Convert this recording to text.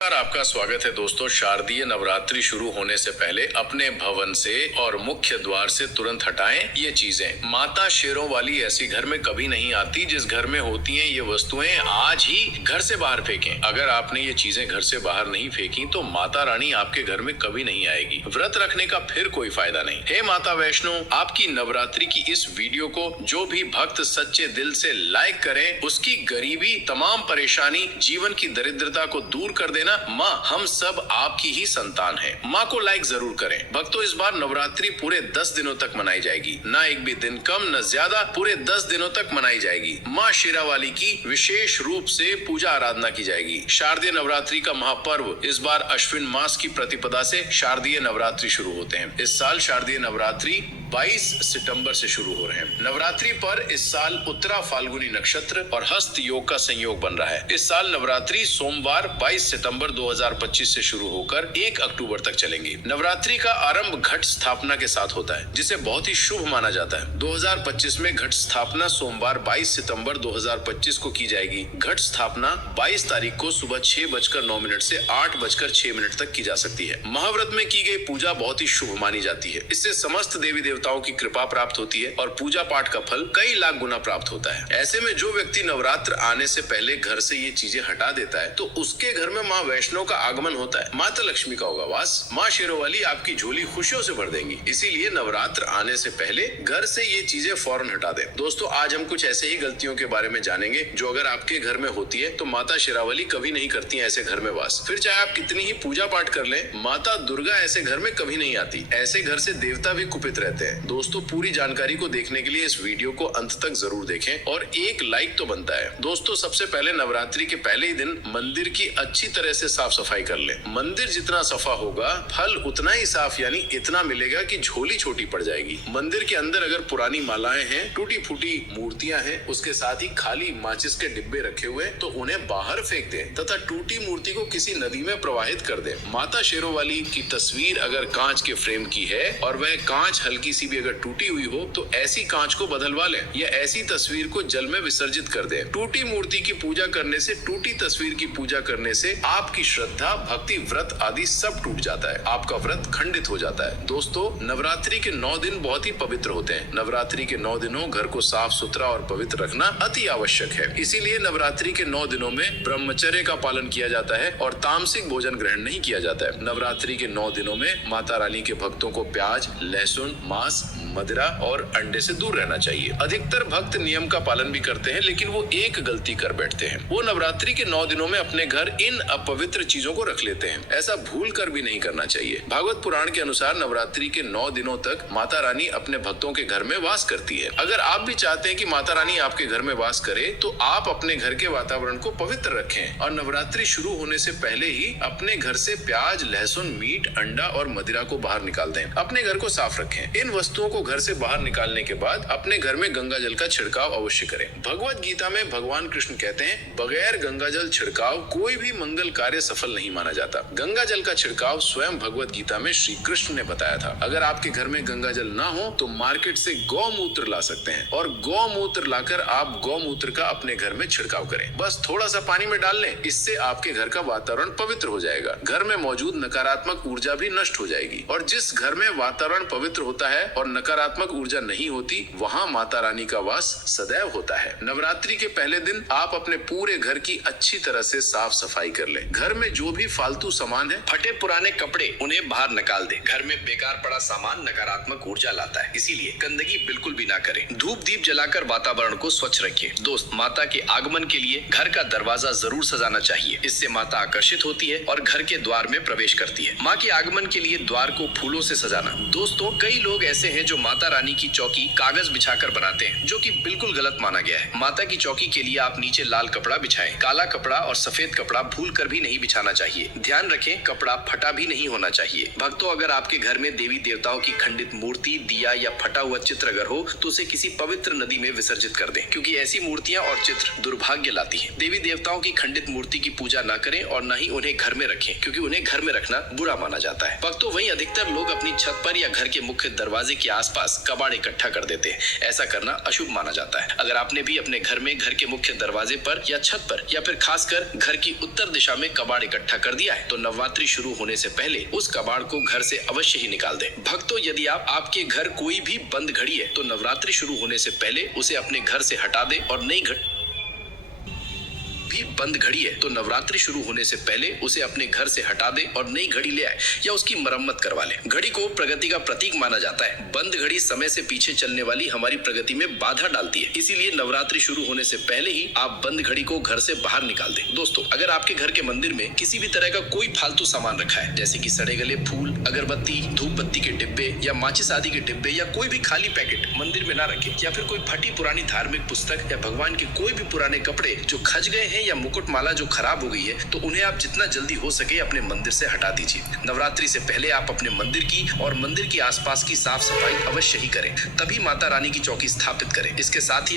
आपका स्वागत है दोस्तों। शारदीय नवरात्रि शुरू होने से पहले अपने भवन से और मुख्य द्वार से तुरंत हटाएं ये चीजें। माता शेरों वाली ऐसी घर में कभी नहीं आती। जिस घर में होती हैं ये वस्तुएं आज ही घर से बाहर फेंकें। अगर आपने ये चीजें घर से बाहर नहीं फेंकी तो माता रानी आपके घर में कभी नहीं आएगी। व्रत रखने का फिर कोई फायदा नहीं। हे माता वैष्णो, आपकी नवरात्रि की इस वीडियो को जो भी भक्त सच्चे दिल से लाइक करें उसकी गरीबी, तमाम परेशानी, जीवन की दरिद्रता को दूर कर देना। माँ, हम सब आपकी ही संतान हैं। माँ को लाइक जरूर करें। भक्तों, इस बार नवरात्रि पूरे 10 दिनों तक मनाई जाएगी। ना एक भी दिन कम न ज्यादा, पूरे 10 दिनों तक मनाई जाएगी। माँ शेरावाली की विशेष रूप से पूजा आराधना की जाएगी। शारदीय नवरात्रि का महापर्व इस बार अश्विन मास की प्रतिपदा से शारदीय नवरात्रि शुरू होते हैं। इस साल शारदीय नवरात्रि 22 सितंबर से शुरू हो रहे हैं। नवरात्रि पर इस साल उत्तरा फाल्गुनी नक्षत्र और हस्त योग का संयोग बन रहा है। इस साल नवरात्रि सोमवार 22 सितंबर 2025 से शुरू होकर 1 अक्टूबर तक चलेंगी। नवरात्रि का आरंभ घट स्थापना के साथ होता है, जिसे बहुत ही शुभ माना जाता है। 2025 में घट स्थापना सोमवार 22 सितंबर 2025 को की जाएगी। घट स्थापना 22 तारीख को सुबह 6:09 से 8:06 तक की जा सकती है। महाव्रत में की गई पूजा बहुत ही शुभ मानी जाती है। इससे समस्त देवी देवताओं की कृपा प्राप्त होती है और पूजा पाठ का फल कई लाख गुना प्राप्त होता है। ऐसे में जो व्यक्ति नवरात्र आने से पहले घर से ये चीजें हटा देता है तो उसके घर में माँ वैष्णो का आगमन होता है। माता लक्ष्मी का होगा वास। माँ शेरोवाली आपकी झोली खुशियों से भर देंगी। इसीलिए नवरात्र आने से पहले घर से ये चीजें फौरन हटा दें। दोस्तों, आज हम कुछ ऐसे ही गलतियों के बारे में जानेंगे जो अगर आपके घर में होती है तो माता शेरावाली कभी नहीं करती है ऐसे घर में वास। फिर चाहे आप कितनी ही पूजा पाठ कर लें, माता दुर्गा ऐसे घर में कभी नहीं आती। ऐसे घर से देवता भी कुपित रहते हैं। दोस्तों, पूरी जानकारी को देखने के लिए इस वीडियो को अंत तक जरूर देखें और एक लाइक तो बनता है। दोस्तों, सबसे पहले नवरात्रि के पहले ही दिन मंदिर की अच्छी तरह से साफ सफाई कर लें। मंदिर जितना सफा होगा फल उतना ही साफ, यानी इतना मिलेगा कि झोली छोटी पड़ जाएगी। मंदिर के अंदर अगर पुरानी मालाएं हैं, टूटी फूटी मूर्तियां हैं, उसके साथ ही खाली माचिस के डिब्बे रखे हुए तो उन्हें बाहर फेंक दें तथा टूटी मूर्ति को किसी नदी में प्रवाहित कर दें। माता शेरोवाली की तस्वीर अगर कांच के फ्रेम की है और वह कांच हल्की सी भी अगर टूटी हुई हो तो ऐसी कांच को बदलवा लें या ऐसी तस्वीर को जल में विसर्जित कर दें। टूटी मूर्ति की पूजा करने से, टूटी तस्वीर की पूजा करने से आपकी श्रद्धा, भक्ति, व्रत आदि सब टूट जाता है। आपका व्रत खंडित हो जाता है। दोस्तों, नवरात्रि के 9 दिन बहुत ही पवित्र होते हैं। नवरात्रि के 9 दिनों घर को साफ सुथरा और पवित्र रखना अति आवश्यक है। इसीलिए नवरात्रि के 9 दिनों में ब्रह्मचर्य का पालन किया जाता है और तामसिक भोजन ग्रहण नहीं किया जाता है। नवरात्रि के 9 दिनों में माता रानी के भक्तों को प्याज, लहसुन, मांस, मदिरा और अंडे से दूर रहना चाहिए। अधिकतर भक्त नियम का पालन भी करते हैं, लेकिन वो एक गलती कर बैठते हैं। वो नवरात्रि के 9 दिनों में अपने घर इन अपवित्र चीजों को रख लेते हैं। ऐसा भूल कर भी नहीं करना चाहिए। भागवत पुराण के अनुसार नवरात्रि के 9 दिनों तक माता रानी अपने भक्तों के घर में वास करती है। अगर आप भी चाहते हैं कि माता रानी आपके घर में वास करे तो आप अपने घर के वातावरण को पवित्र रखें और नवरात्रि शुरू होने से पहले ही अपने घर से प्याज, लहसुन, मीट, अंडा और मदिरा को बाहर निकाल दें। अपने घर को साफ रखें। इन वस्तुओं को घर से बाहर निकालने के बाद अपने घर में गंगा जल का छिड़काव अवश्य करें। भगवत गीता में भगवान कृष्ण कहते हैं, बगैर गंगा जल छिड़काव कोई भी मंगल कार्य सफल नहीं माना जाता। गंगा जल का छिड़काव स्वयं भगवत गीता में श्री कृष्ण ने बताया था। अगर आपके घर में गंगा जल ना हो तो मार्केट से गौमूत्र ला सकते हैं और गौमूत्र लाकर आप गौमूत्र का अपने घर में छिड़काव करें। बस थोड़ा सा पानी में डाल लें। इससे आपके घर का वातावरण पवित्र हो जाएगा। घर में मौजूद नकारात्मक ऊर्जा भी नष्ट हो जाएगी और जिस घर में वातावरण पवित्र होता है और नकारात्मक ऊर्जा नहीं होती, वहाँ माता रानी का वास सदैव होता है। नवरात्रि के पहले दिन आप अपने पूरे घर की अच्छी तरह से साफ सफाई कर लें। घर में जो भी फालतू सामान है, फटे पुराने कपड़े, उन्हें बाहर निकाल दें। घर में बेकार पड़ा सामान नकारात्मक ऊर्जा लाता है, इसीलिए गंदगी बिल्कुल भी ना करें। धूप दीप जलाकर वातावरण को स्वच्छ रखिए। दोस्त, माता के आगमन के लिए घर का दरवाजा जरूर सजाना चाहिए। इससे माता आकर्षित होती है और घर के द्वार में प्रवेश करती है। माँ के आगमन के लिए द्वार को फूलों से सजाना। दोस्तों, कई लोग ऐसे हैं जो माता रानी की चौकी कागज बिछाकर बनाते हैं, जो कि बिल्कुल गलत माना गया है। माता की चौकी के लिए आप नीचे लाल कपड़ा बिछाएं। काला कपड़ा और सफेद कपड़ा भूल कर भी नहीं बिछाना चाहिए। ध्यान रखें, कपड़ा फटा भी नहीं होना चाहिए। भक्तों, अगर आपके घर में देवी देवताओं की खंडित मूर्ति, दिया या फटा हुआ चित्र अगर हो तो उसे किसी पवित्र नदी में विसर्जित कर दें, क्योंकि ऐसी मूर्तियां और चित्र दुर्भाग्य लाती हैं। देवी देवताओं की खंडित मूर्ति की पूजा न करें और न ही उन्हें घर में रखें, क्योंकि उन्हें घर में रखना बुरा माना जाता है। भक्तों, वहीं अधिकतर लोग अपनी छत पर या घर के मुख्य दरवाजे के आसपास कबाड़ इकट्ठा कर देते हैं। ऐसा करना अशुभ माना जाता है। अगर आपने भी अपने घर में घर के मुख्य दरवाजे पर या छत पर या फिर खासकर घर की उत्तर दिशा में कबाड़ इकट्ठा कर दिया है तो नवरात्रि शुरू होने से पहले उस कबाड़ को घर से अवश्य ही निकाल दें। भक्तों, यदि आपके घर कोई भी बंद घड़ी है तो नवरात्रि शुरू होने से पहले उसे अपने घर से हटा दें और नई घड़ी भी बंद घड़ी है तो नवरात्रि शुरू होने से पहले उसे अपने घर से हटा दे और नई घड़ी ले आए या उसकी मरम्मत करवा ले। घड़ी को प्रगति का प्रतीक माना जाता है। बंद घड़ी समय से पीछे चलने वाली हमारी प्रगति में बाधा डालती है। इसीलिए नवरात्रि शुरू होने से पहले ही आप बंद घड़ी को घर से बाहर निकाल दें। दोस्तों, अगर आपके घर के मंदिर में किसी भी तरह का कोई फालतू सामान रखा है, जैसे कि सड़े गले फूल, अगरबत्ती, धूप बत्ती के डिब्बे या माचिस आदि के डिब्बे या कोई भी खाली पैकेट मंदिर में ना रखें, या फिर कोई फटी पुरानी धार्मिक पुस्तक या भगवान के कोई भी पुराने कपड़े जो खज गए हैं या मुकुट माला जो खराब हो गई है, तो उन्हें आप जितना जल्दी हो सके अपने मंदिर से हटा दीजिए। नवरात्रि से पहले आप अपने मंदिर की और मंदिर के आसपास की साफ सफाई अवश्य ही करें, तभी माता रानी की चौकी स्थापित करें। इसके साथ ही